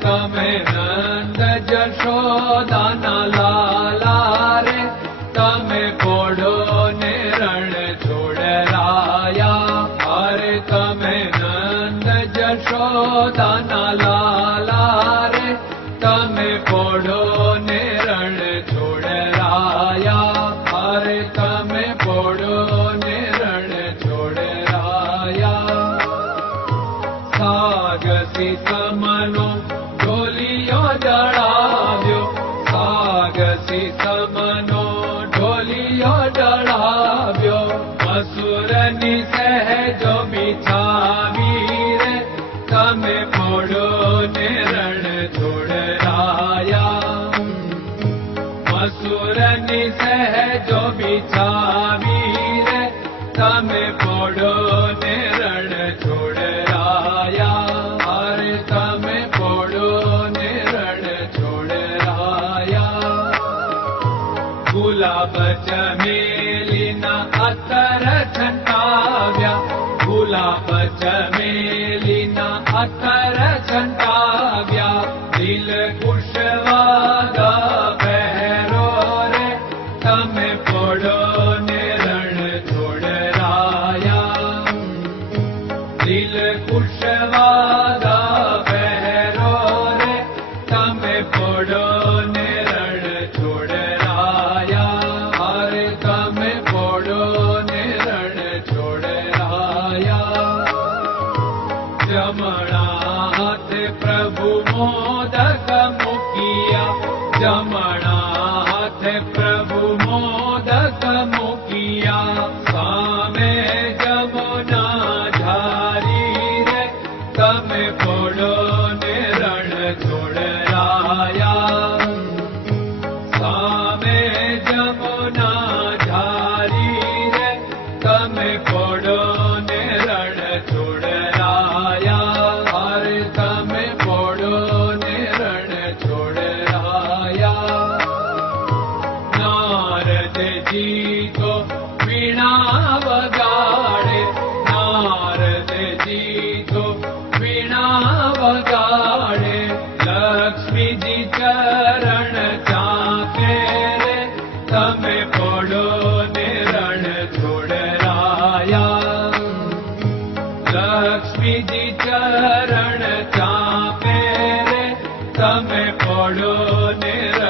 તમે નંદ જશોદાના લાલા રે તમે પોડો ને રણ છોડરાયા હરે તમે નંદ જશોદાના લાલા રે તમે પોડો असुर निसह जो बिछावीर तम पोड़ो ने रण छोड़ाया और तम पोड़ो ने रण छोड़ाया गुलाब चमेलिना अतर छंटाव्या गुलाब चमेलिना अतर छंटाव्या दिल खुशवा por चरण चापे रे तमे पड़ो निर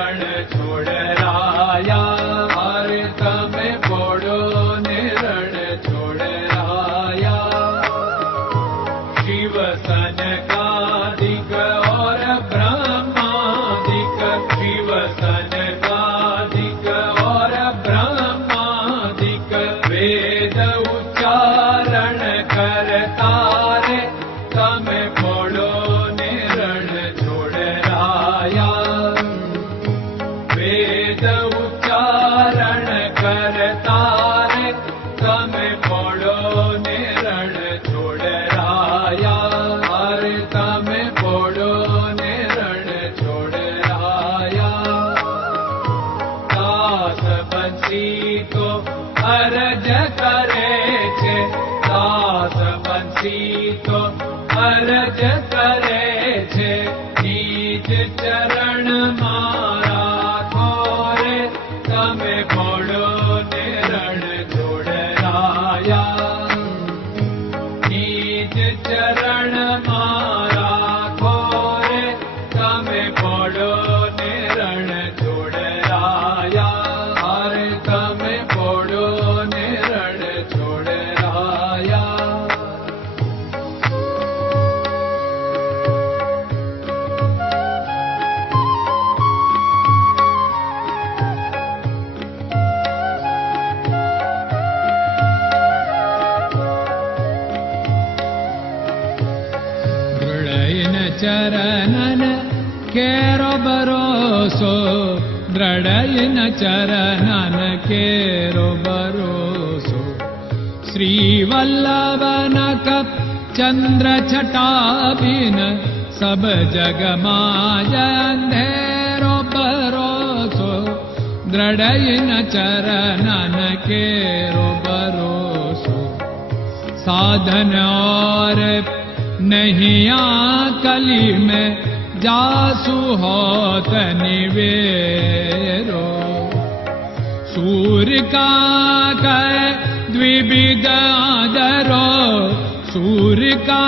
me con चरन केरो भरोसो द्रडयन चरन केरो भरोसो। श्रीवल्लभ चन्द्र छटाभिन सब जगमा जन्धेरो भरोसो द्रढयन चरन केरो भरोसो। साधन औरे नहिया कली में जासु होत निवेरो। सूर्य ह तनिवे सूर्यका दिविरो सूर्यका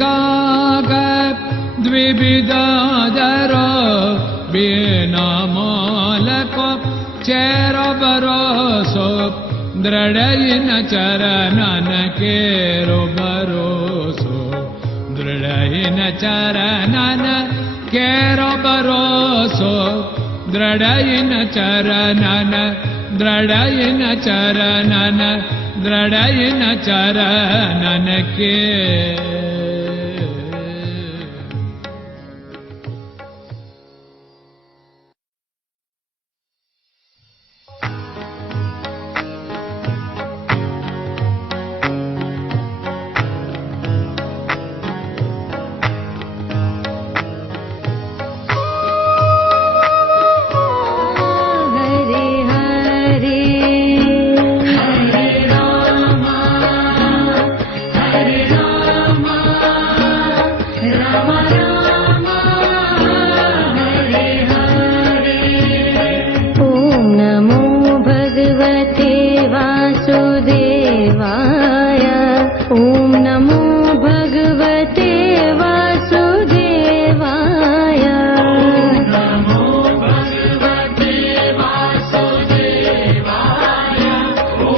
एकाग द्विविदादर बेनामालको चेरो बरोसो दृढयिन चरणन केरो बरोसो दृढयिन चरणन केरो बरोसो दृढयिन चरणन दृढयिन चरणन दृढयिन चरणन के भगवते वासुदेवाय। ॐ नमो भगवते वासुदेवाय। ॐ